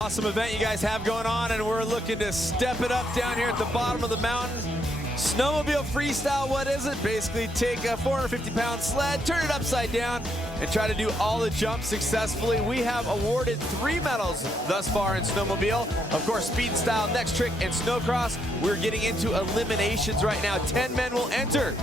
Awesome event you guys have going on, and we're looking to step it up down here at the bottom of the mountain. Snowmobile freestyle, what is it? Basically take a 450-pound sled, turn it upside down, and try to do all the jumps successfully. We have awarded 3 medals thus far in snowmobile. Of course, speed style, next trick, and snowcross. We're getting into eliminations right now. 10 men will enter.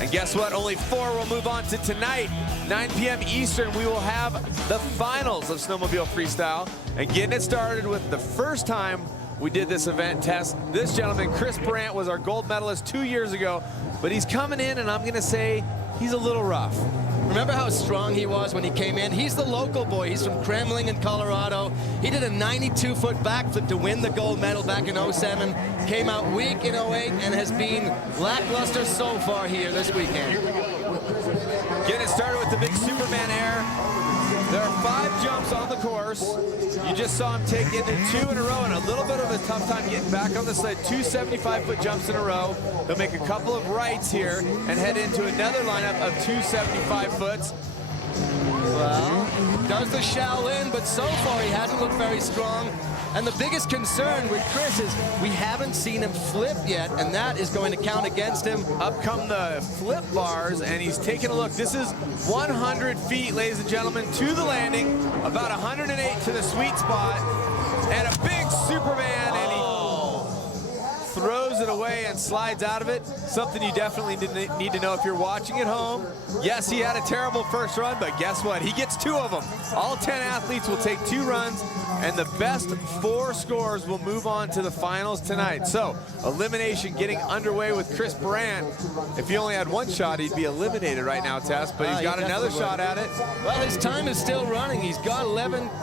And guess what? Only 4 will move on to tonight. 9 p.m. Eastern, we will have the finals of snowmobile freestyle. And getting it started with the first time we did this event test. This gentleman, Chris Brandt, was our gold medalist 2 years ago, but he's coming in, and I'm gonna say he's a little rough. Remember how strong he was when he came in? He's the local boy. He's from Kremling in Colorado. He did a 92-foot backflip to win the gold medal back in '07. Came out weak in '08 and has been lackluster so far here this weekend. Getting it started with the big Superman air. There are 5 jumps on the course. You just saw him take into 2 in a row, and a little bit of a tough time getting back on the sled. 2 75-foot jumps in a row. He'll make a couple of rights here and head into another lineup of 2 75-foots. Well, does the Shaolin, but so far he hasn't looked very strong. And the biggest concern with Chris is we haven't seen him flip yet, and that is going to count against him. Up come the flip bars, and he's taking a look. This is 100 feet, ladies and gentlemen, to the landing, about 108 to the sweet spot, and a big Superman, and he throws it away and slides out of it. Something you definitely need to know if you're watching at home. Yes, he had a terrible first run, but guess what? He gets 2 of them. All 10 athletes will take 2 runs, and the best 4 scores will move on to the finals tonight. So, elimination getting underway with Chris Brandt. If he only had 1 shot, he'd be eliminated right now, Tess, but he's got another shot at it. Well, his time is still running. He's got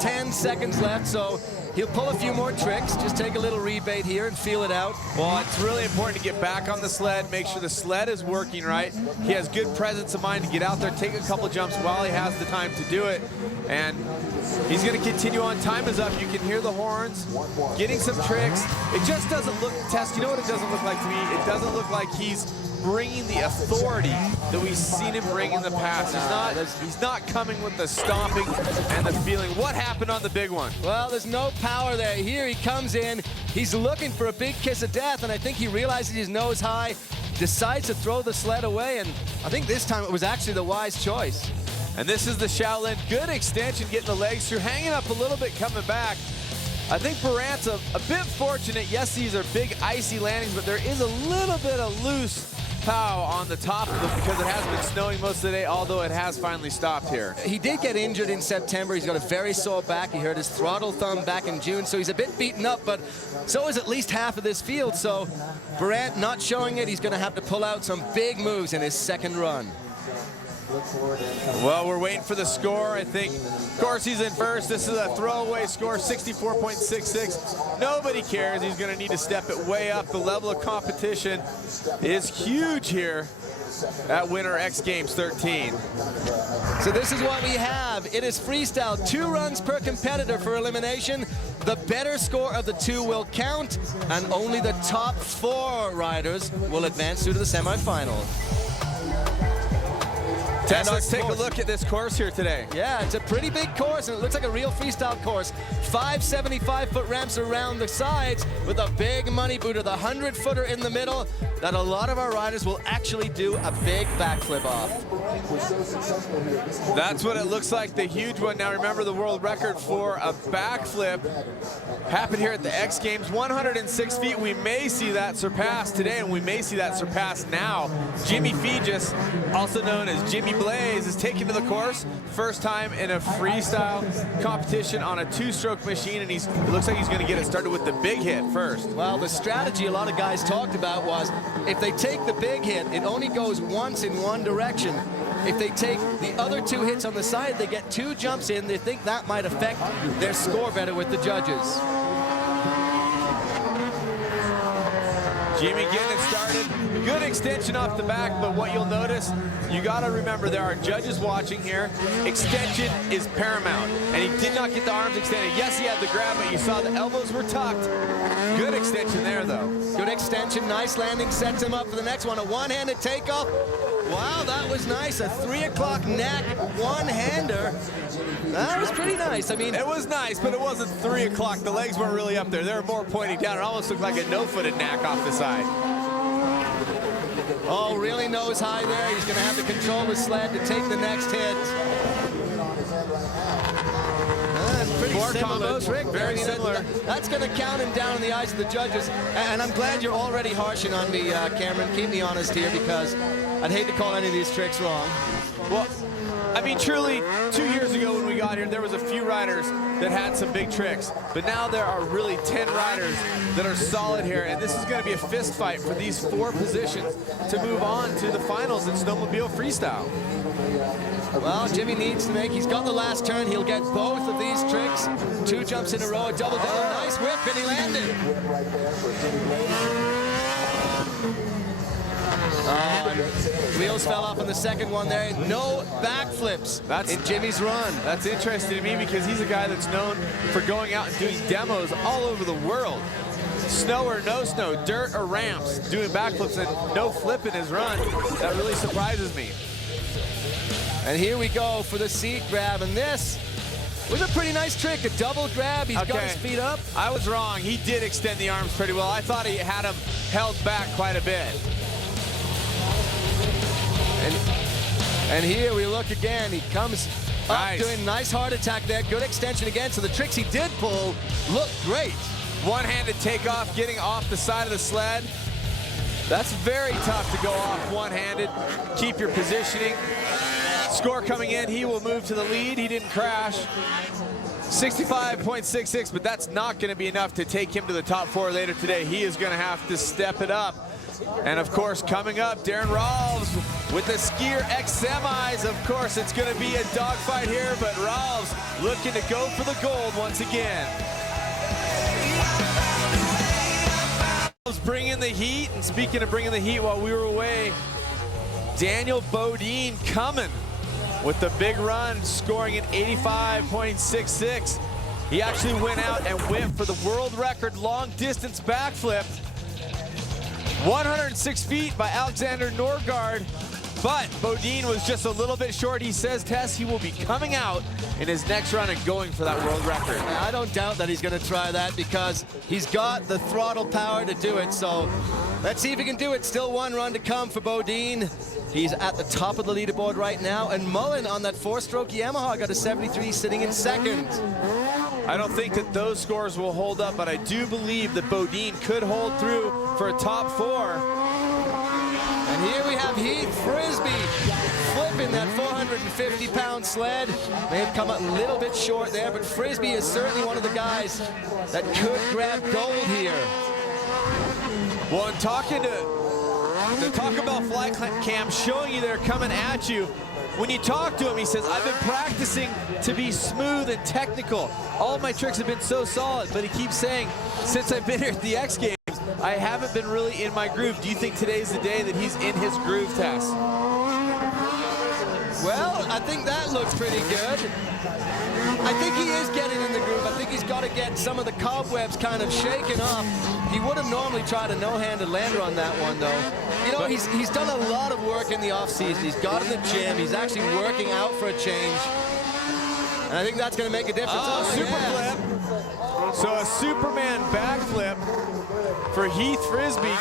10 seconds left, so he'll pull a few more tricks. Just take a little rebate here and feel it out. Well, it's really important to get back on the sled, make sure the sled is working right. He has good presence of mind to get out there, take a couple jumps while he has the time to do it. And he's going to continue on. Time is up. You can hear the horns, getting some tricks. It just doesn't look, Tess, you know what it doesn't look like to me? It doesn't look like he's bringing the authority that we've seen him bring in the past. He's not coming with the stomping and the feeling. What happened on the big one? Well, there's no power there. Here he comes in. He's looking for a big kiss of death, and I think he realizes he's nose high, decides to throw the sled away, and I think this time it was actually the wise choice. And this is the Shaolin. Good extension, getting the legs through, hanging up a little bit, coming back. I think Brandt's a bit fortunate. Yes, these are big icy landings, but there is a little bit of loose pow on the top of them because it has been snowing most of the day, although it has finally stopped here. He did get injured in September. He's got a very sore back. He hurt his throttle thumb back in June, so he's a bit beaten up, but so is at least half of this field. So Brandt not showing it. He's going to have to pull out some big moves in his second run. Well, we're waiting for the score. I think, of course, he's in first. This is a throwaway score, 64.66. Nobody cares. He's going to need to step it way up. The level of competition is huge here at Winter X Games 13. So this is what we have. It is freestyle, 2 runs per competitor for elimination. The better score of the 2 will count, and only the top 4 riders will advance through to the semifinals. Tess, let's take a look at this course here today. Yeah, it's a pretty big course, and it looks like a real freestyle course. 5 75-foot ramps around the sides with a big money booter, the 100-footer in the middle, that a lot of our riders will actually do a big backflip off. That's what it looks like, the huge one. Now remember, the world record for a backflip happened here at the X Games, 106 feet. We may see that surpassed today, and we may see that surpassed now. Jimmy Fegis, also known as Jimmy Blaze, is taken to the course. First time in a freestyle competition on a 2-stroke machine, and it looks like he's going to get it started with the big hit first. Well, the strategy a lot of guys talked about was if they take the big hit, it only goes once in one direction. If they take the other 2 hits on the side, they get 2 jumps in. They think that might affect their score better with the judges. Jimmy getting it started. good extension off the back, but what you'll notice, you gotta remember there are judges watching here. Extension is paramount, and he did not get the arms extended. Yes, he had the grab, but you saw the elbows were tucked. Good extension there, though. Good extension, nice landing, sets him up for the next one. A one-handed takeoff. Wow, that was nice. A 3 o'clock neck one-hander. That was pretty nice. I mean, it was nice, but it wasn't 3 o'clock. The legs weren't really up there. They were more pointing down. It almost looked like a no-footed knack off the side. Oh, really nose high there. He's going to have to control the sled to take the next hit. Pretty More similar combos, trick. very similar. That's going to count him down in the eyes of the judges. And I'm glad you're already harshing on me, Cameron. Keep me honest here, because I'd hate to call any of these tricks wrong. Well, I mean, truly, 2 years ago when we got here, there was a few riders that had some big tricks. But now there are really 10 riders that are solid here. And this is going to be a fist fight for these 4 positions to move on to the finals in Snowmobile Freestyle. Well, Jimmy needs to make, he's got the last turn. He'll get both of these tricks. 2 jumps in a row, a double down, nice whip, and he landed. Wheels fell off on the second one there. No backflips in Jimmy's run. That's interesting to me because he's a guy that's known for going out and doing demos all over the world. Snow or no snow, dirt or ramps, doing backflips and no flip in his run. That really surprises me. And here we go for the seat grab, and this was a pretty nice trick, a double grab. He's got his feet up. I was wrong. He did extend the arms pretty well. I thought he had him held back quite a bit. And here we look again. He comes up, nice. Doing nice heart attack there. Good extension again. So the tricks he did pull look great. One-handed takeoff, getting off the side of the sled. That's very tough to go off one-handed. Keep your positioning. Score coming in, he will move to the lead. He didn't crash. 65.66, but that's not going to be enough to take him to the top 4 later today. He is going to have to step it up. And of course, coming up, Darren Ralves with the Skier X Semis. Of course, it's going to be a dogfight here, but Ralves looking to go for the gold once again. Bringing the heat, and speaking of bringing the heat while we were away, Daniel Bodine coming with the big run, scoring an 85.66. He actually went out and went for the world record long distance backflip. 106 feet by Alexander Norgard, but Bodine was just a little bit short. He says, Tess, he will be coming out in his next run and going for that world record. I don't doubt that he's going to try that because he's got the throttle power to do it. So let's see if he can do it. Still 1 run to come for Bodine. He's at the top of the leaderboard right now, and Mullen on that 4-stroke Yamaha got a 73, sitting in second. I don't think that those scores will hold up, but I do believe that Bodine could hold through for a top 4. And here we have Heath Frisbee flipping that 450-pound sled. May have come a little bit short there, but Frisbee is certainly one of the guys that could grab gold here. Well, in talking to the Taco Bell fly cam showing you they're coming at you, when you talk to him, he says, I've been practicing to be smooth and technical. All of my tricks have been so solid, but he keeps saying, since I've been here at the X Games, I haven't been really in my groove. Do you think today's the day that he's in his groove, Tess? Well, I think that looks pretty good. I think he is getting in the groove. I think he's got to get some of the cobwebs kind of shaken off. He would have normally tried a no-handed lander on that one, though. You know, he's done a lot of work in the off-season. He's got in the gym. He's actually working out for a change. And I think that's going to make a difference. Oh, super flip. So a Superman backflip for Heath Frisbee.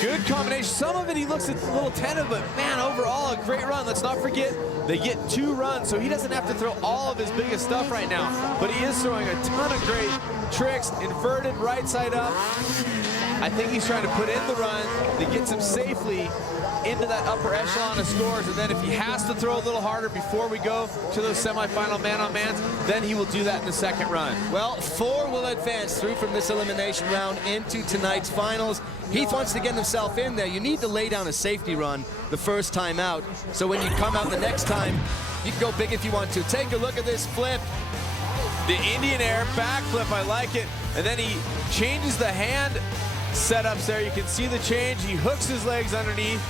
Good combination. Some of it he looks a little tentative, but man, overall a great run. Let's not forget they get 2 runs, so he doesn't have to throw all of his biggest stuff right now. But he is throwing a ton of great tricks, inverted right side up. I think he's trying to put in the run that gets him safely into that upper echelon of scores, and then if he has to throw a little harder before we go to those semifinal man-on-mans, then he will do that in the second run. Well, 4 will advance through from this elimination round into tonight's finals. Heath wants to get himself in there. You need to lay down a safety run the first time out, so when you come out the next time, you can go big if you want to. Take a look at this flip. The Indian Air backflip, I like it, and then he changes the hand setups there. You can see the change. He hooks his legs underneath.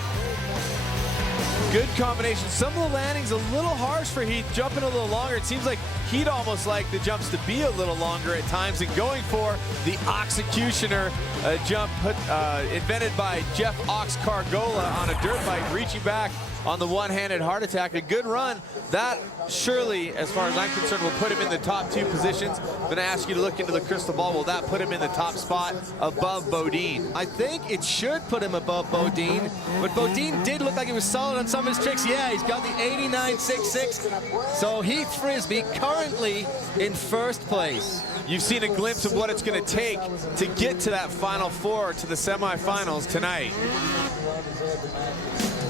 Good combination. Some of the landings a little harsh for Heath, jumping a little longer. It seems like he'd almost like the jumps to be a little longer at times, and going for the Oxecutioner jump invented by Jeff Ox Cargola on a dirt bike, reaching back on the one-handed heart attack. A good run. That surely, as far as I'm concerned, will put him in the top 2 positions. I'm going to ask you to look into the crystal ball. Will that put him in the top spot above Bodine? I think it should put him above Bodine, but Bodine did look like he was solid on some of his tricks. Yeah, he's got the 89.66. So Heath Frisbee currently in first place. You've seen a glimpse of what it's going to take to get to that Final Four, to the semifinals tonight.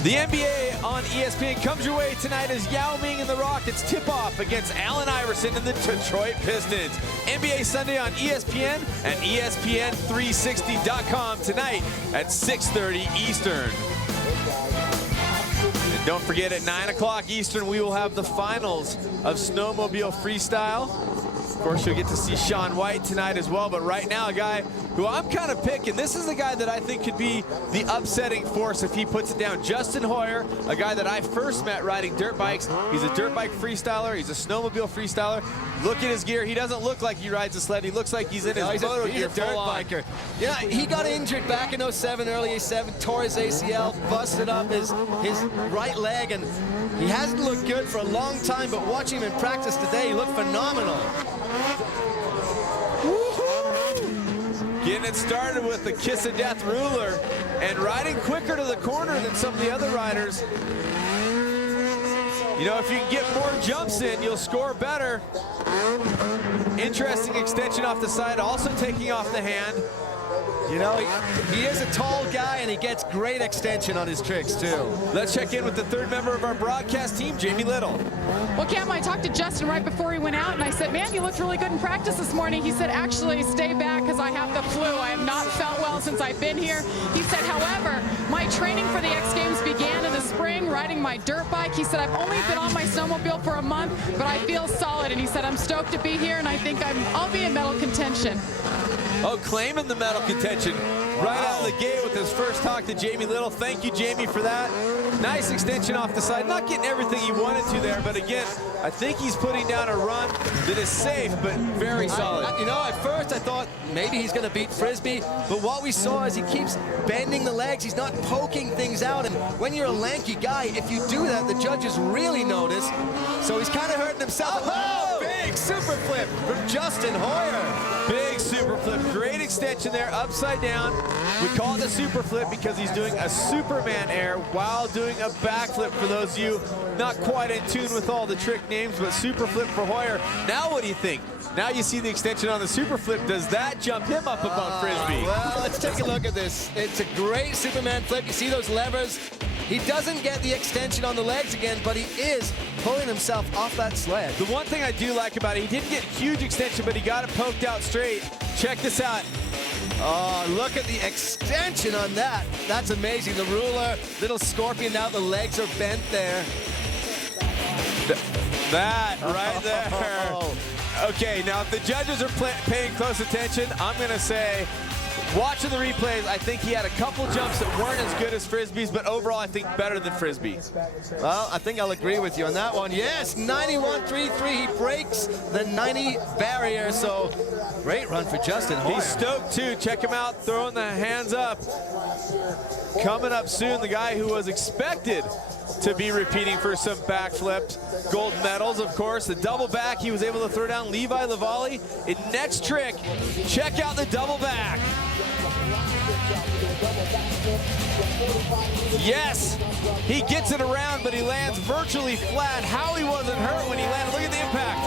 The NBA on ESPN comes your way tonight as Yao Ming and the Rockets tip off against Allen Iverson and the Detroit Pistons. NBA Sunday on ESPN and ESPN360.com tonight at 6:30 Eastern. And don't forget, at 9 o'clock Eastern, we will have the finals of Snowmobile Freestyle. Of course, you'll get to see Sean White tonight as well, but right now, a guy who I'm kind of picking, this is the guy that I think could be the upsetting force if he puts it down. Justin Hoyer, a guy that I first met riding dirt bikes. He's a dirt bike freestyler. He's a snowmobile freestyler. Look at his gear. He doesn't look like he rides a sled. He looks like he's in his moto gear. He's a dirt biker. Yeah, he got injured back in 07, early 07, tore his ACL, busted up his right leg, and he hasn't looked good for a long time, but watching him in practice today, he looked phenomenal. Getting it started with the kiss of death ruler and riding quicker to the corner than some of the other riders. You know, if you can get more jumps in, you'll score better. Interesting extension off the side, also taking off the hand. You know, he is a tall guy, and he gets great extension on his tricks, too. Let's check in with the third member of our broadcast team, Jamie Little. Well, Cam, I talked to Justin right before he went out, and I said, man, you looked really good in practice this morning. He said, actually, stay back because I have the flu. I have not felt well since I've been here. He said, however, my training for the X Games began in the spring, riding my dirt bike. He said, I've only been on my snowmobile for a month, but I feel solid. And he said, I'm stoked to be here, and I think I'll be in medal contention. Oh, claiming the medal contention right out of the gate with his first talk to Jamie Little. Thank you, Jamie, for that. Nice extension off the side. Not getting everything he wanted to there, but again, I think he's putting down a run that is safe, but very solid. You know, at first I thought maybe he's going to beat Frisbee, but what we saw is he keeps bending the legs. He's not poking things out, and when you're a lanky guy, if you do that, the judges really notice. So he's kind of hurting himself. Oh, big super flip from Justin Hoyer. Big super flip, great extension there, upside down. We call it a super flip because he's doing a Superman air while doing a backflip. For those of you not quite in tune with all the trick names, but super flip for Hoyer. Now what do you think? Now you see the extension on the super flip. Does that jump him up above Frisbee? Well, let's take a look at this. It's a great Superman flip. You see those levers? He doesn't get the extension on the legs again, but he is pulling himself off that sled. The one thing I do like about it, he didn't get huge extension, but he got it poked out straight. Check this out. Oh, look at the extension on that. That's amazing. The ruler, little scorpion, now the legs are bent there. That right there. Okay, now if the judges are paying close attention, I'm going to say, watching the replays, I think he had a couple jumps that weren't as good as Frisbee's, but overall I think better than Frisbee. Well, I think I'll agree with you on that one. Yes, 91.33. He breaks the 90 barrier, so great run for Justin Hoyer. He's stoked too. Check him out, throwing the hands up. Coming up soon, the guy who was expected to be repeating for some backflipped gold medals, of course. The double back, he was able to throw down Levi Lavallee. In next trick, check out the double back. Yes, he gets it around, but he lands virtually flat. How he wasn't hurt when he landed. Look at the impact.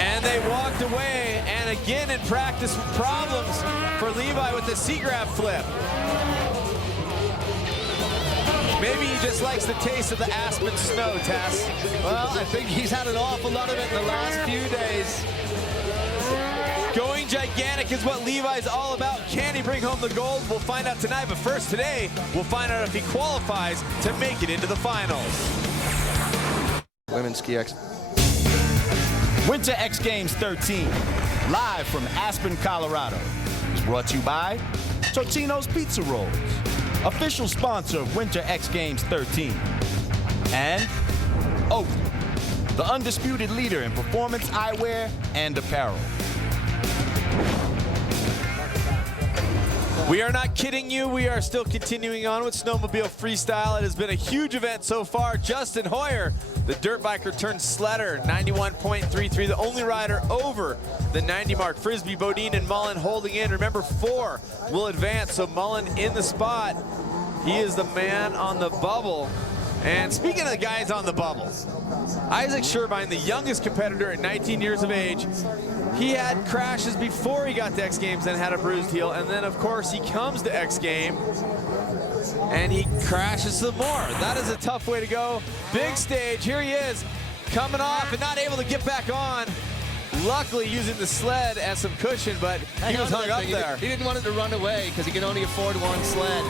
And they walked away, and again in practice problems for Levi with the seat grab flip. Maybe he just likes the taste of the Aspen snow, Tess. Well, I think he's had an awful lot of it in the last few days. Going gigantic is what Levi's all about. Can he bring home the gold? We'll find out tonight, but first today, we'll find out if he qualifies to make it into the finals. Women's Ski X. Winter X Games 13. live from Aspen, Colorado. It's brought to you by Totino's Pizza Rolls, official sponsor of Winter X Games 13. And Oakley, the undisputed leader in performance eyewear and apparel. We are not kidding you. We are still continuing on with Snowmobile Freestyle. It has been a huge event so far. Justin Hoyer, the dirt biker turned sledder, 91.33, the only rider over the 90 mark. Frisbee, Bodine, and Mullen holding in. Remember, 4 will advance, so Mullen in the spot. He is the man on the bubble. And speaking of the guys on the bubble, Isaac Sherbine, the youngest competitor at 19 years of age, he had crashes before he got to X Games and had a bruised heel. And then, of course, he comes to X Game and he crashes some more. That is a tough way to go. Big stage. Here he is coming off and not able to get back on. Luckily using the sled as some cushion, but he was hung up there. He didn't want it to run away because he can only afford one sled.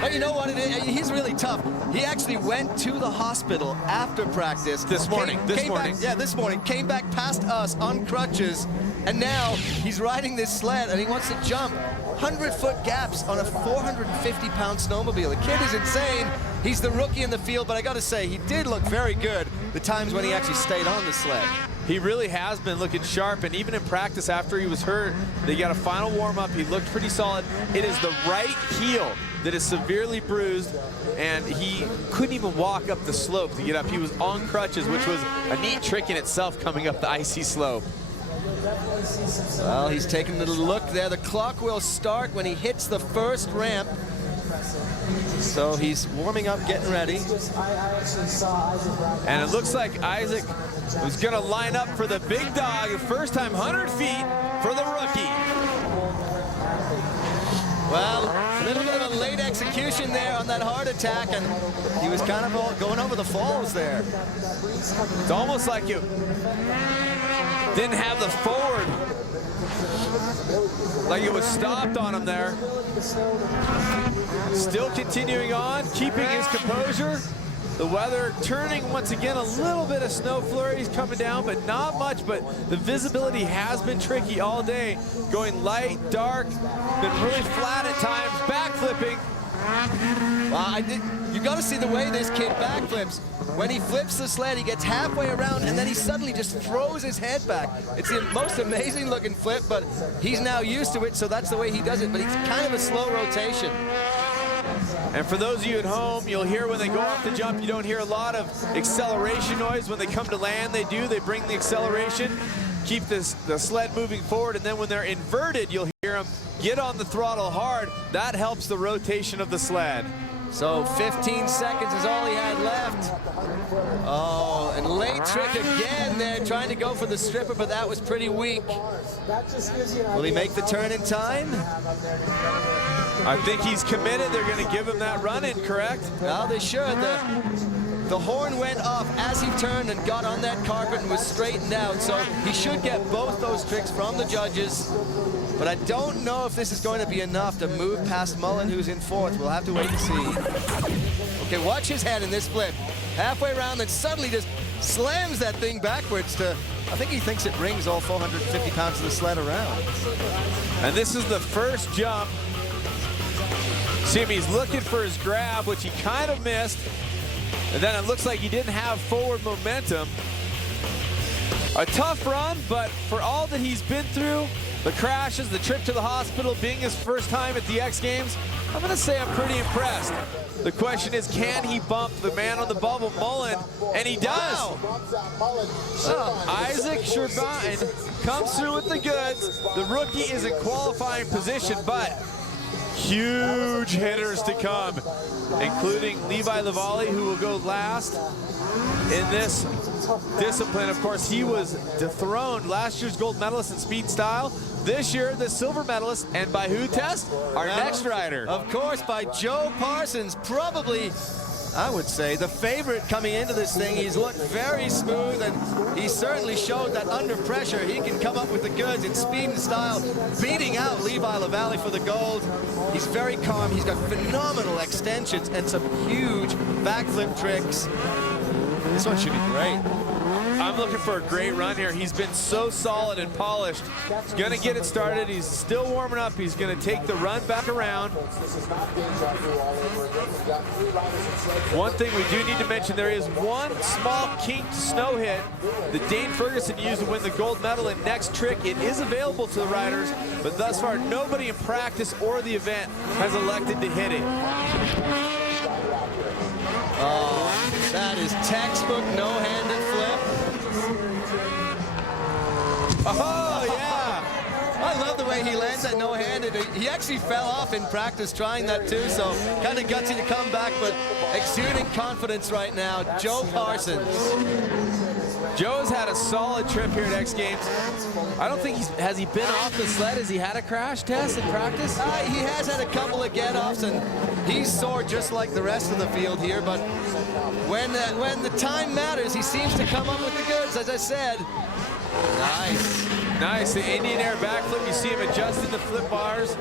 But you know what? He's really tough. He actually went to the hospital after practice. This morning. This morning. Came back past us on crutches, and now he's riding this sled, and he wants to jump 100-foot gaps on a 450-pound snowmobile. The kid is insane. He's the rookie in the field, but I got to say, he did look very good the times when he actually stayed on the sled. He really has been looking sharp, and even in practice after he was hurt, they got a final warm-up. He looked pretty solid. It is the right heel that is severely bruised, and he couldn't even walk up the slope to get up. He was on crutches, which was a neat trick in itself coming up the icy slope. Well, he's taking a look there. The clock will start when he hits the first ramp. So he's warming up, getting ready. And it looks like Isaac was gonna line up for the big dog. The first time 100 feet for the rookie. Well, a little bit of a late execution there on that heart attack, and he was kind of going over the falls there. It's almost like you didn't have the forward, like it was stopped on him there. Still continuing on, keeping his composure. The weather turning once again, a little bit of snow flurries coming down, but not much. But the visibility has been tricky all day. Going light, dark, been really flat at times, backflipping. Well, you got to see the way this kid backflips. When he flips the sled, he gets halfway around, and then he suddenly just throws his head back. It's the most amazing looking flip, but he's now used to it, so that's the way he does it. But it's kind of a slow rotation. And for those of you at home, you'll hear when they go off the jump, you don't hear a lot of acceleration noise. When they come to land, they do. They bring the acceleration, keep the sled moving forward, and then when they're inverted, you'll hear them get on the throttle hard. That helps the rotation of the sled. So 15 seconds is all he had left. Oh, and late trick again there, trying to go for the stripper, but that was pretty weak. Will he make the turn in time? I think he's committed. They're going to give him that run in, correct? Well, they should. The horn went off as he turned and got on that carpet and was straightened out, so he should get both those tricks from the judges. But I don't know if this is going to be enough to move past Mullen, who's in 4th. We'll have to wait and see. Okay, watch his head in this flip. Halfway around, and suddenly just slams that thing backwards to, I think he thinks it brings all 450 pounds of the sled around. And this is the first jump. See him, he's looking for his grab, which he kind of missed. And then it looks like he didn't have forward momentum. A tough run, but for all that he's been through, the crashes, the trip to the hospital, being his first time at the X Games, I'm gonna say I'm pretty impressed. The question is, can he bump the man on the bubble, Mullen? And he does. Wow. Isaac Sherbine comes through with the goods. The rookie is in qualifying position, but huge hitters to come, including Levi Lavallee, who will go last in this discipline. Of course, he was dethroned, last year's gold medalist in speed style. This year, the silver medalist, and by who, Test? Our next rider. Of course, by Joe Parsons, probably, I would say, the favorite coming into this thing. He's looked very smooth, and he certainly showed that under pressure, he can come up with the goods in speed and style, beating out Levi Lavallee for the gold. He's very calm. He's got phenomenal extensions and some huge backflip tricks. This one should be great. I'm looking for a great run here. He's been so solid and polished. He's gonna get it started. He's still warming up. He's gonna take the run back around. One thing we do need to mention, there is one small kinked snow hit that Dane Ferguson used to win the gold medal in next trick. It is available to the riders, but thus far nobody in practice or the event has elected to hit it. Oh, that is textbook no-handed flip. Oh, yeah. I love the way he lands that no-handed. He actually fell off in practice trying that too, so kind of gutsy to come back, but exuding confidence right now. Joe Parsons. Joe's had a solid trip here at X Games. I don't think has he been off the sled? Has he had a crash test in practice? He has had a couple of get-offs, and he's sore just like the rest of the field here, but when the time matters, he seems to come up with the goods, as I said. Nice. Nice, the Indian air backflip. You see him adjusting the flip bars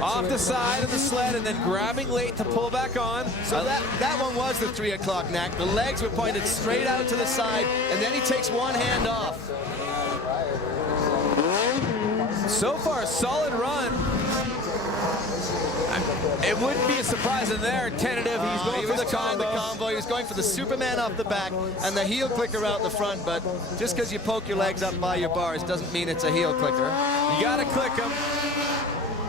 off the side of the sled and then grabbing late to pull back on. So that one was the 3 o'clock knack. The legs were pointed straight out to the side, and then he takes one hand off. So far, a solid run. It wouldn't be a surprise in there. Tentative, he's going for the combo. He was going for the Superman off the back and the heel clicker out the front, but just because you poke your legs up by your bars doesn't mean it's a heel clicker. You gotta click him.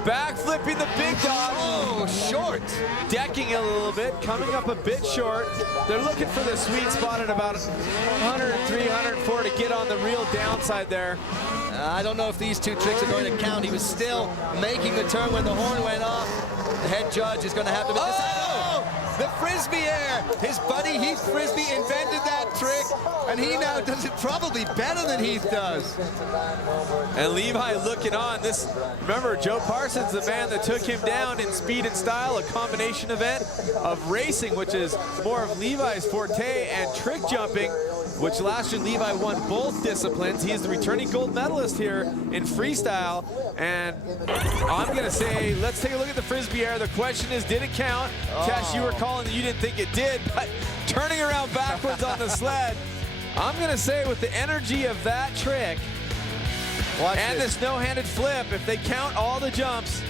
Back flipping the big dog. Oh, short. Decking a little bit, coming up a bit short. They're looking for the sweet spot at about 103, 104 to get on the real downside there. I don't know if these two tricks are going to count. He was still making the turn when the horn went off. The head judge is going to have to... Oh! The Frisbee air! His buddy Heath Frisbee invented that trick, and he now does it probably better than Heath does. And Levi looking on. Remember, Joe Parsons, the man that took him down in speed and style, a combination event of racing, which is more of Levi's forte, and trick jumping, which last year Levi won both disciplines. He is the returning gold medalist here in freestyle. And I'm gonna say, let's take a look at the Frisbee air. The question is, did it count? Tesh, you were calling that you didn't think it did, but turning around backwards on the sled, I'm gonna say with the energy of that trick and this no-handed flip, if they count all the jumps,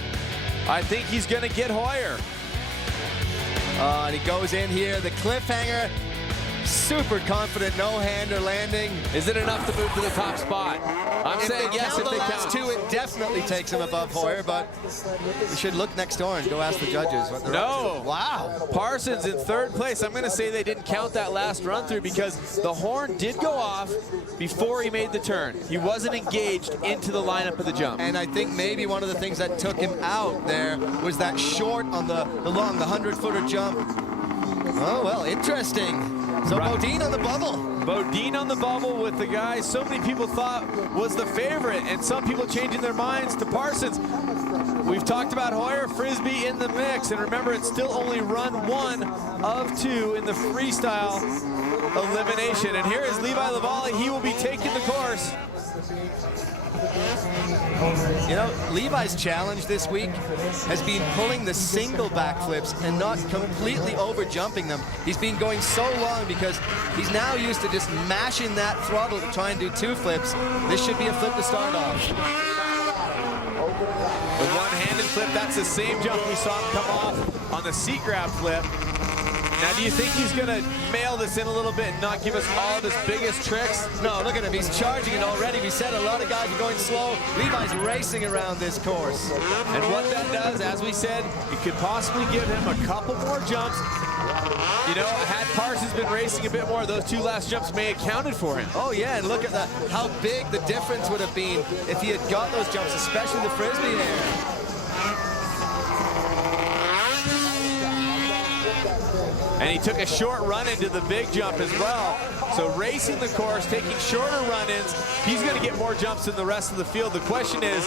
I think he's gonna get Hoyer. And he goes in here, the cliffhanger. Super confident no-hander landing. Is it enough to move to the top spot? I'm saying yes if they count. Two, it definitely takes him above Hoyer, but we should look next door and go ask the judges what they're up to. Wow. Parsons in third place. I'm going to say they didn't count that last run through because the horn did go off before he made the turn. He wasn't engaged into the lineup of the jump. And I think maybe one of the things that took him out there was that short on the 100-footer jump. Oh, well, interesting. So Bodine on the bubble. Bodine on the bubble with the guy so many people thought was the favorite, and some people changing their minds to Parsons. We've talked about Hoyer, Frisbee in the mix, and remember, it's still only run 1 of 2 in the freestyle elimination. And here is Levi Lavallee. He will be taking the course. You know, Levi's challenge this week has been pulling the single backflips and not completely over jumping them. He's been going so long because he's now used to just mashing that throttle to try and do 2 flips. This should be a flip to start off. The one-handed flip, that's the same jump we saw him come off on the seat grab flip. Now, do you think he's going to mail this in a little bit and not give us all of his biggest tricks? No, look at him. He's charging it already. We said a lot of guys are going slow. Levi's racing around this course. And what that does, as we said, it could possibly give him a couple more jumps. You know, had Parsons been racing a bit more, those 2 last jumps may have counted for him. Oh, yeah, and look at how big the difference would have been if he had got those jumps, especially the Frisbee air. And he took a short run into the big jump as well. So racing the course, taking shorter run-ins, he's going to get more jumps than the rest of the field. The question is,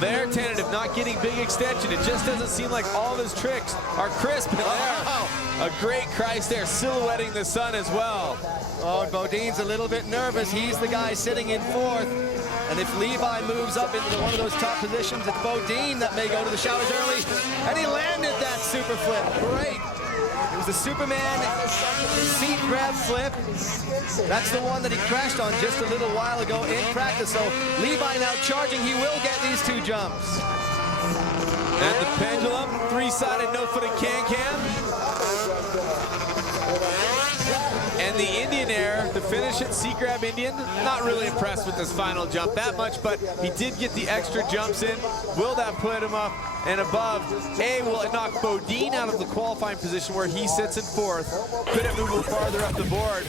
they're tentative, not getting big extension. It just doesn't seem like all of his tricks are crisp. And there, a great Christ there, silhouetting the sun as well. Oh, and Bodine's a little bit nervous. He's the guy sitting in 4th. And if Levi moves up into one of those top positions, it's Bodine that may go to the showers early. And he landed that super flip. Great. It was the Superman seat grab flip. That's the one that he crashed on just a little while ago in practice. So Levi now charging. He will get these 2 jumps. And the pendulum, 3-sided no-footed can-can. And the Indian air, the finish at seat grab Indian, not really impressed with this final jump that much, but he did get the extra jumps in. Will that put him up and above? Will it knock Bodine out of the qualifying position where he sits in 4th? Could it move him farther up the board?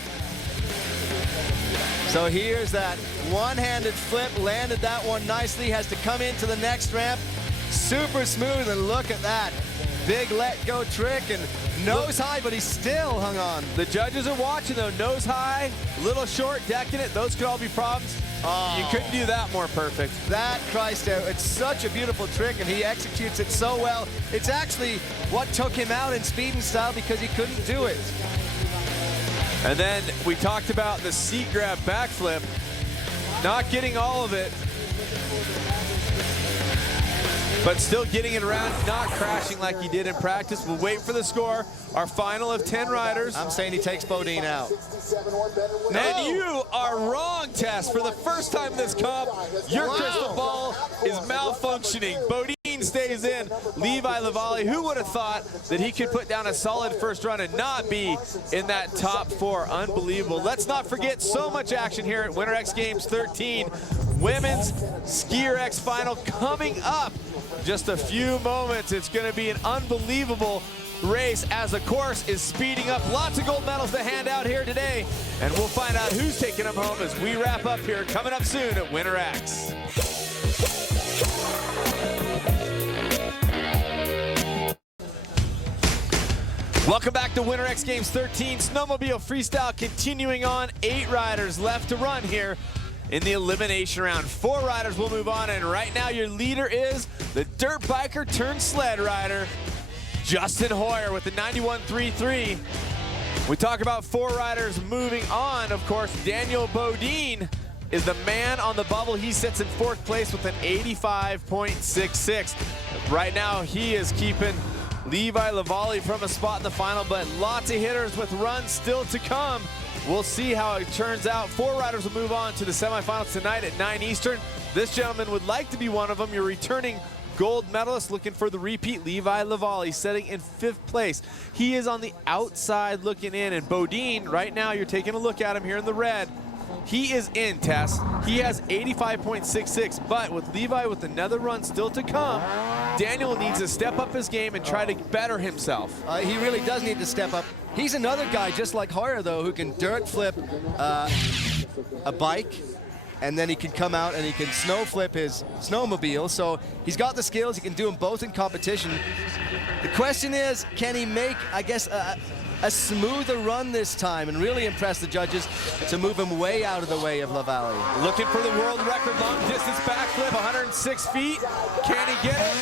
So here's that one-handed flip, landed that one nicely, has to come into the next ramp. Super smooth, and look at that. Big let-go trick, and nose high, but he still hung on. The judges are watching, though. Nose high, little short, decking it. Those could all be problems. Oh. You couldn't do that more perfect. That Christ out. It's such a beautiful trick, and he executes it so well. It's actually what took him out in speed and style because he couldn't do it. And then we talked about the seat grab backflip, not getting all of it, but still getting it around, not crashing like he did in practice. We'll wait for the score. Our final of 10 riders. I'm saying he takes Bodine out. No. And you are wrong, Tess. For the first time in this comp, your crystal ball is malfunctioning. Bodine stays in. Levi Lavallee, who would have thought that he could put down a solid first run and not be in that top 4? Unbelievable. Let's not forget so much action here at Winter X Games 13. Women's Skier X Final coming up. Just a few moments. It's going to be an unbelievable race as the course is speeding up. Lots of gold medals to hand out here today, and we'll find out who's taking them home as we wrap up here, coming up soon at Winter X. Welcome back to Winter X Games 13. Snowmobile freestyle continuing on. 8 riders left to run here in the elimination round. 4 riders will move on, and right now your leader is the dirt biker turned sled rider, Justin Hoyer, with the 91.33. We talk about 4 riders moving on. Of course, Daniel Bodine is the man on the bubble. He sits in 4th place with an 85.66. Right now, he is keeping Levi Lavallee from a spot in the final, but lots of hitters with runs still to come. We'll see how it turns out. 4 riders will move on to the semifinals tonight at 9 Eastern. This gentleman would like to be one of them. Your returning gold medalist looking for the repeat, Levi Lavallee, sitting in 5th place. He is on the outside looking in, and Bodine, right now you're taking a look at him here in the red. He is in, Tess. He has 85.66, but with Levi with another run still to come, Daniel needs to step up his game and try to better himself. He really does need to step up. He's another guy, just like Hoyer, though, who can dirt flip a bike, and then he can come out and he can snow flip his snowmobile. So he's got the skills. He can do them both in competition. The question is, can he make, I guess, a smoother run this time and really impress the judges to move him way out of the way of Lavallee? Looking for the world record long distance backflip, 106 feet. Can he get it?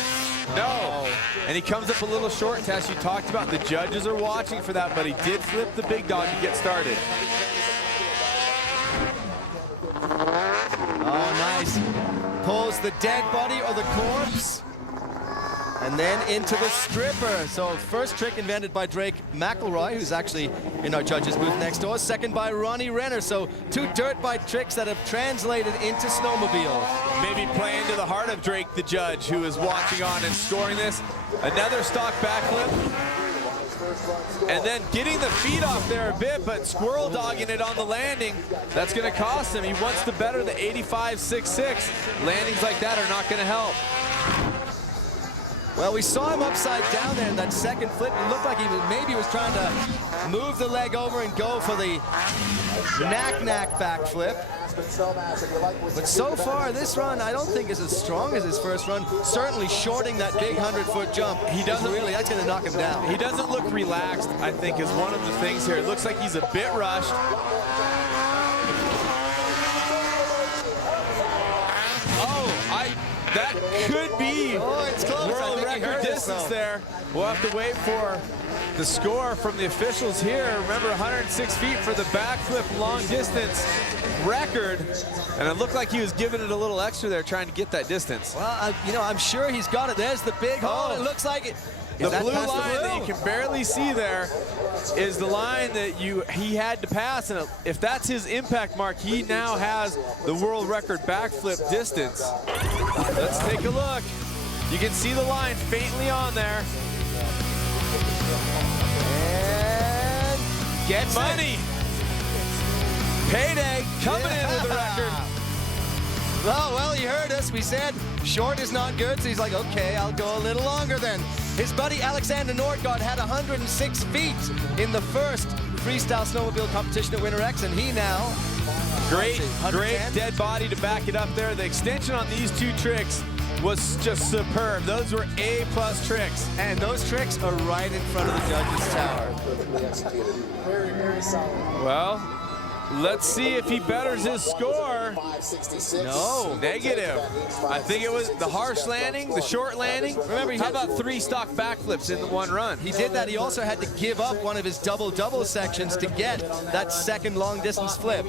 No. And he comes up a little short, Tess. You talked about the judges are watching for that, but he did flip the big dog to get started. Oh, nice. Pulls the dead body or the corpse, and then into the stripper. So first trick invented by Drake McElroy, who's actually in our judges booth next door. Second by Ronnie Renner. So 2 dirt bike tricks that have translated into snowmobile. Maybe playing to the heart of Drake, the judge, who is watching on and scoring this. Another stock backflip. And then getting the feet off there a bit, but squirrel dogging it on the landing. That's going to cost him. He wants to better the 85.66. Landings like that are not going to help. Well, we saw him upside down there in that second flip. It looked like he maybe was trying to move the leg over and go for the knack-knack backflip. But so far, this run, I don't think is as strong as his first run. Certainly shorting that big 100-foot jump. He doesn't really, that's going to knock him down. He doesn't look relaxed, I think, is one of the things here. It looks like he's a bit rushed. That could be world record distance there. We'll have to wait for the score from the officials here. Remember, 106 feet for the backflip long distance record. And it looked like he was giving it a little extra there, trying to get that distance. Well, you know, I'm sure he's got it. There's the big hole. It looks like it. The that blue past the line that blue? you can barely see there is the line that he had to pass, and if that's his impact mark, he now has the world record backflip distance. Let's take a look. You can see the line faintly on there. And gets Money. Payday coming in with the record. Oh, well, he heard us. We said short is not good, so he's like, okay, I'll go a little longer then. His buddy Alexander Nordgaard had 106 feet in the first freestyle snowmobile competition at Winter X, and he now... Great dead body to back it up there. The extension on these two tricks was just superb. Those were A+ tricks. And those tricks are right in front of the judges' tower. Very, very solid. Well, let's see if he betters his score. No. Negative. I think it was the harsh landing, the short landing. Remember, how about 3 stock backflips in the one run? He did that. He also had to give up one of his double-double sections to get that second long-distance flip.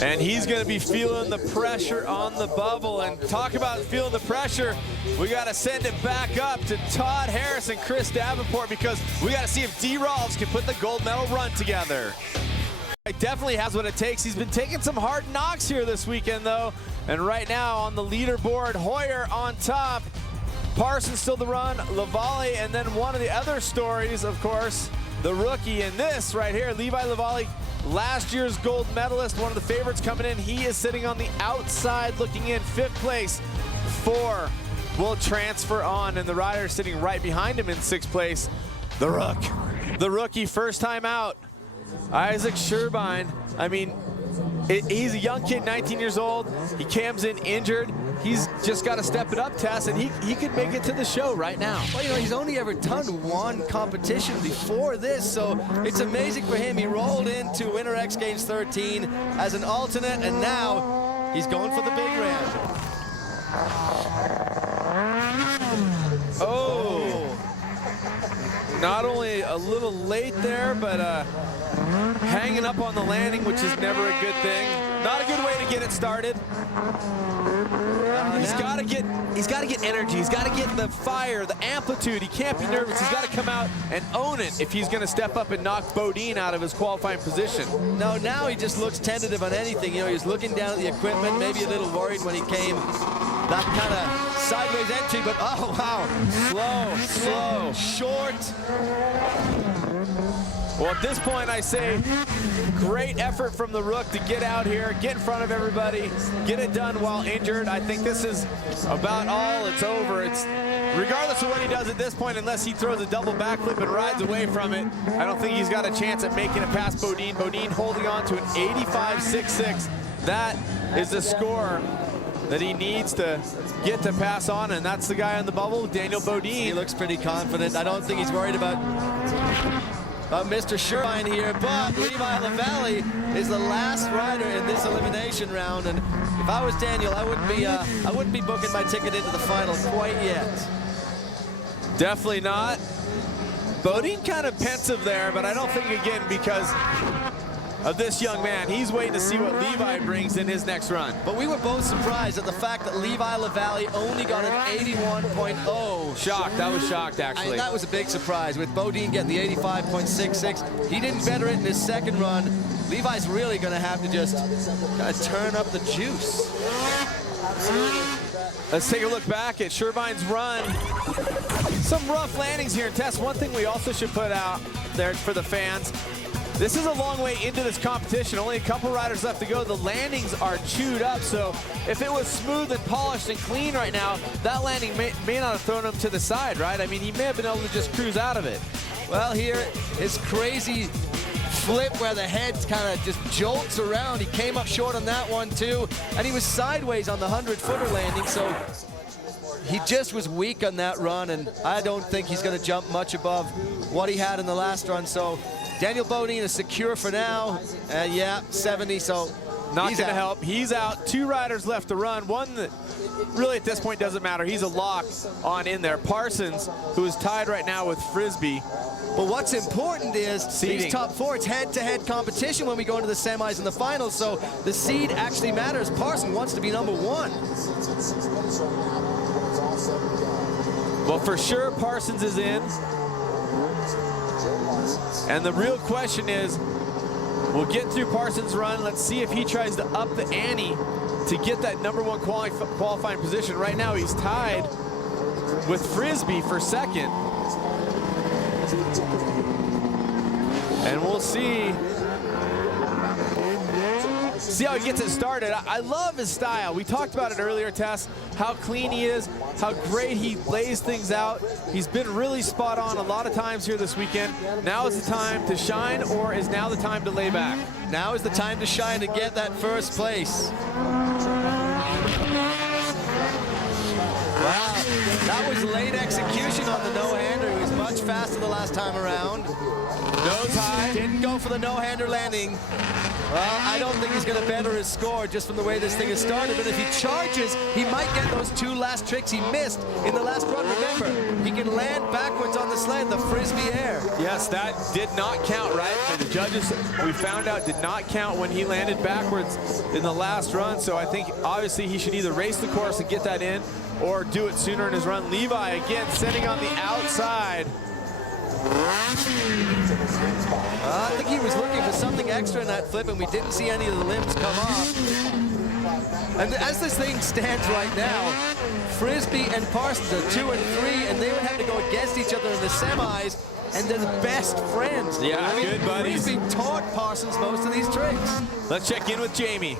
And he's going to be feeling the pressure on the bubble. And talk about feeling the pressure. We got to send it back up to Todd Harris and Chris Davenport, because we got to see if D. Rawls can put the gold medal run together. He definitely has what it takes. He's been taking some hard knocks here this weekend, though. And right now on the leaderboard, Hoyer on top. Parson still the run, Lavallee, and then one of the other stories, of course, the rookie. And this right here, Levi Lavallee, last year's gold medalist, one of the favorites coming in. He is sitting on the outside looking in 5th place. 4 will transfer on, and the rider sitting right behind him in 6th place, the rookie, first time out. Isaac Sherbine. I mean, he's a young kid, 19 years old. He comes in injured. He's just got to step it up, Tess, and he could make it to the show right now. Well, you know, he's only ever done one competition before this, so it's amazing for him. He rolled into Winter X Games 13 as an alternate, and now he's going for the big round. Oh, not only a little late there, but hanging up on the landing, which is never a good thing. Not a good way to get it started. He's got to get energy. He's got to get the fire, the amplitude. He can't be nervous. He's got to come out and own it if he's going to step up and knock Bodine out of his qualifying position. No, now he just looks tentative on anything. You know, he's looking down at the equipment, maybe a little worried when he came. That kind of sideways entry, but oh wow, slow, short. Well, at this point, I say great effort from the Rook to get out here, get in front of everybody, get it done while injured. I think this is about all. It's over. It's regardless of what he does at this point, unless he throws a double backflip and rides away from it, I don't think he's got a chance at making it past Bodine. Bodine holding on to an 85.66. That is the score that he needs to get to pass on, and that's the guy on the bubble, Daniel Bodine. He looks pretty confident. I don't think he's worried about Mr. Sherbine here, but Levi Lavallee is the last rider in this elimination round, and if I was Daniel, I wouldn't be booking my ticket into the final quite yet. Definitely not. Bodine kind of pensive there, but I don't think, again, because of this young man. He's waiting to see what Levi brings in his next run. But we were both surprised at the fact that Levi Lavallee only got an 81.0. Shocked. I was shocked, actually. I mean, that was a big surprise. With Bodine getting the 85.66, he didn't better it in his second run. Levi's really going to have to just kind of turn up the juice. Let's take a look back at Sherbine's run. Some rough landings here. Tess, one thing we also should put out there for the fans, this is a long way into this competition. Only a couple riders left to go. The landings are chewed up, so if it was smooth and polished and clean right now, that landing may not have thrown him to the side, right? I mean, he may have been able to just cruise out of it. Well, here, his crazy flip where the head kind of just jolts around. He came up short on that one, too, and he was sideways on the 100-footer landing, so he just was weak on that run, and I don't think he's going to jump much above what he had in the last run, so Daniel Bodine is secure for now. Yeah, 70, so not going to help. He's out. 2 riders left to run. One that really at this point doesn't matter. He's a lock on in there. Parsons, who is tied right now with Frisbee. But what's important is seeding. These top 4, it's head-to-head competition when we go into the semis and the finals, so the seed actually matters. Parson wants to be #1. Well, for sure, Parsons is in. And the real question is, we'll get through Parsons' run. Let's see if he tries to up the ante to get that #1 qualifying position. Right now, he's tied with Frisbee for second. And we'll see how he gets it started. I love his style. We talked about it earlier, Tess, how clean he is, how great he lays things out. He's been really spot on a lot of times here this weekend. Now is the time to shine, or is now the time to lay back? Now is the time to shine to get that first place. Wow, that was late execution on the no-hander. He was much faster the last time around. Nose high, didn't go for the no-hander landing. Well, I don't think he's going to better his score just from the way this thing has started. But if he charges, he might get those 2 last tricks he missed in the last run. Remember, he can land backwards on the sled, the Frisbee air. Yes, that did not count, right? And the judges, we found out, did not count when he landed backwards in the last run. So I think, obviously, he should either race the course and get that in or do it sooner in his run. Levi, again, sitting on the outside. I think he was looking for something extra in that flip, and we didn't see any of the limbs come off. And as this thing stands right now, Frisbee and Parsons are 2 and 3, and they would have to go against each other in the semis, and they're the best friends. Yeah, I mean, good buddies. Frisbee taught Parsons most of these tricks. Let's check in with Jamie.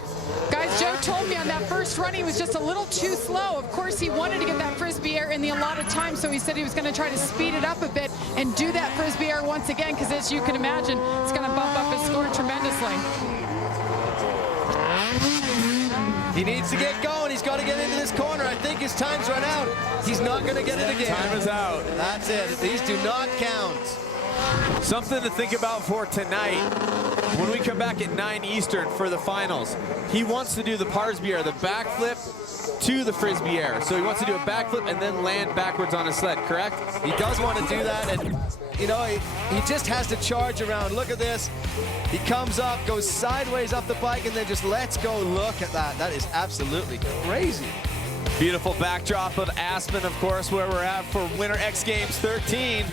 Guys, Joe told me on that first run he was just a little too slow. Of course, he wanted to get that Frisbee air in the allotted time, so he said he was going to try to speed it up a bit and do that Frisbee air once again, because as you can imagine, it's going to bump up his score tremendously. He needs to get going. He's got to get into this corner. I think his time's run out. He's not going to get it again. Time is out. That's it. These do not count. Something to think about for tonight. When we come back at 9 Eastern for the finals, he wants to do the Parsbee air, the backflip to the Frisbee air. So he wants to do a backflip and then land backwards on his sled, correct? He does want to do that, and you know, he just has to charge around. Look at this. He comes up, goes sideways up the bike, and then just lets go. Look at that. That is absolutely crazy. Beautiful backdrop of Aspen, of course, where we're at for Winter X Games 13.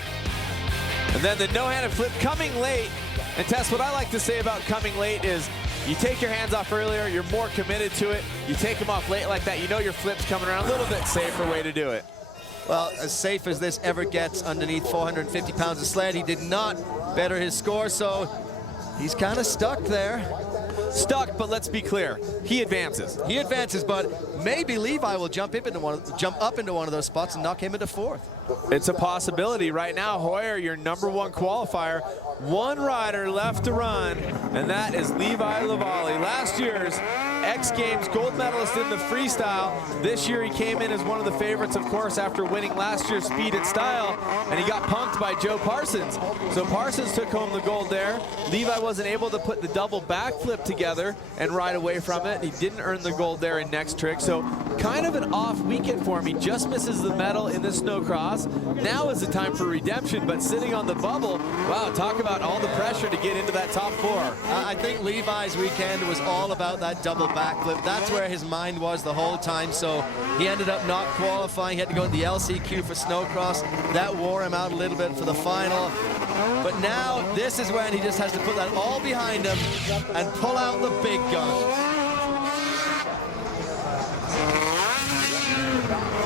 And then the no-handed flip coming late. And Tess, what I like to say about coming late is you take your hands off earlier, you're more committed to it. You take them off late like that, you know your flip's coming around. A little bit safer way to do it. Well, as safe as this ever gets underneath 450 pounds of sled, he did not better his score, so he's kind of stuck there. Stuck, but let's be clear, he advances. He advances, but maybe Levi will jump up into one of those spots and knock him into 4th. It's a possibility. Right now, Hoyer, your #1 qualifier, 1 rider left to run, and that is Levi Lavallee. Last year's X Games gold medalist in the freestyle. This year he came in as one of the favorites, of course, after winning last year's speed and style, and he got punked by Joe Parsons. So Parsons took home the gold there. Levi wasn't able to put the double backflip together and ride away from it. He didn't earn the gold there in next trick. So kind of an off weekend for him. He just misses the medal in the snowcross. Now is the time for redemption, but sitting on the bubble, wow, talk about all the pressure to get into that top 4. I think Levi's weekend was all about that double backflip. That's where his mind was the whole time, so he ended up not qualifying. He had to go in the LCQ for snowcross. That wore him out a little bit for the final. But now, this is when he just has to put that all behind him and pull out the big guns.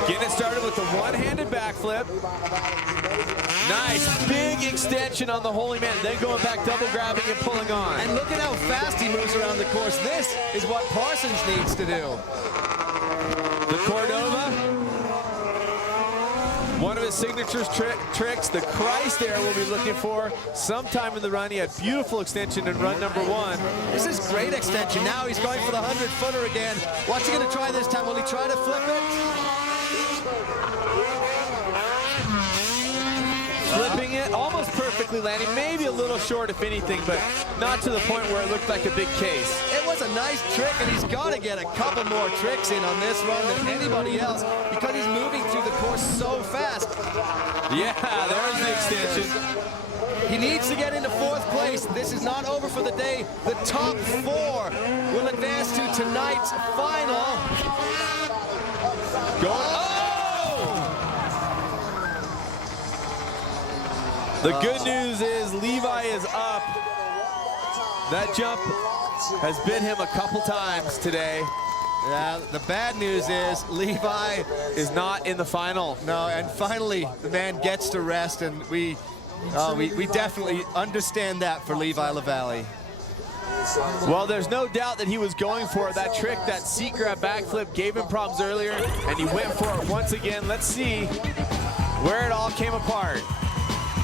Getting it started with the one-handed backflip. Nice, big extension on the Holy Man, then going back, double grabbing and pulling on. And look at how fast he moves around the course. This is what Parsons needs to do. The Cordova, one of his signature tricks, the Christ air we'll be looking for sometime in the run. He had beautiful extension in run #1. This is great extension. Now he's going for the 100-footer again. What's he going to try this time? Will he try to flip it? Flipping it, almost perfectly landing, maybe a little short if anything, but not to the point where it looked like a big case. It was a nice trick, and he's got to get a couple more tricks in on this run than anybody else because he's moving through the course so fast. Yeah, there's the extension. He needs to get into 4th place. This is not over for the day. The top 4 will advance to tonight's final. Going, oh! The good news is Levi is up. That jump has bit him a couple times today. Yeah, the bad news is Levi is not in the final. No, and finally the man gets to rest, and we definitely understand that for Levi Lavallee. Well, there's no doubt that he was going for it. That trick, that seat grab backflip gave him problems earlier, and he went for it once again. Let's see where it all came apart.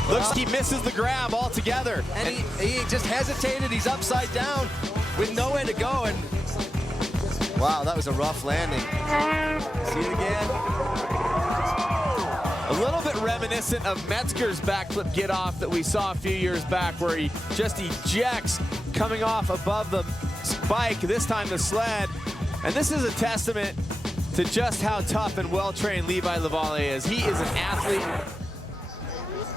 Looks like he misses the grab altogether. And he just hesitated. He's upside down with nowhere to go. And wow, that was a rough landing. See it again? A little bit reminiscent of Metzger's backflip get off that we saw a few years back, where he just ejects coming off above the bike, this time the sled. And this is a testament to just how tough and well-trained Levi Lavallee is. He is an athlete.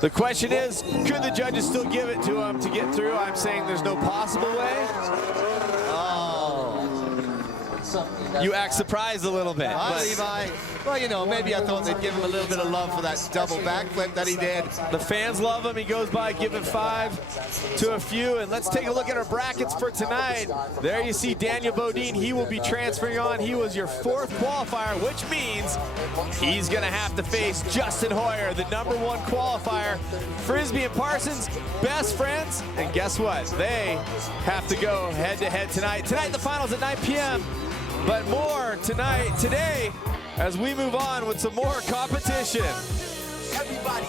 The question is, could the judges still give it to him to get through? I'm saying there's no possible way. You act surprised a little bit. Levi. Well, you know, maybe I thought they'd give him a little bit of love for that double backflip that he did. The fans love him. He goes by giving 5 to a few. And let's take a look at our brackets for tonight. There you see Daniel Bodine. He will be transferring on. He was your 4th qualifier, which means he's going to have to face Justin Hoyer, the #1 qualifier. Frisbee and Parsons, best friends. And guess what? They have to go head-to-head tonight. Tonight, the finals at 9 p.m. But more today, as we move on with some more competition. Everybody.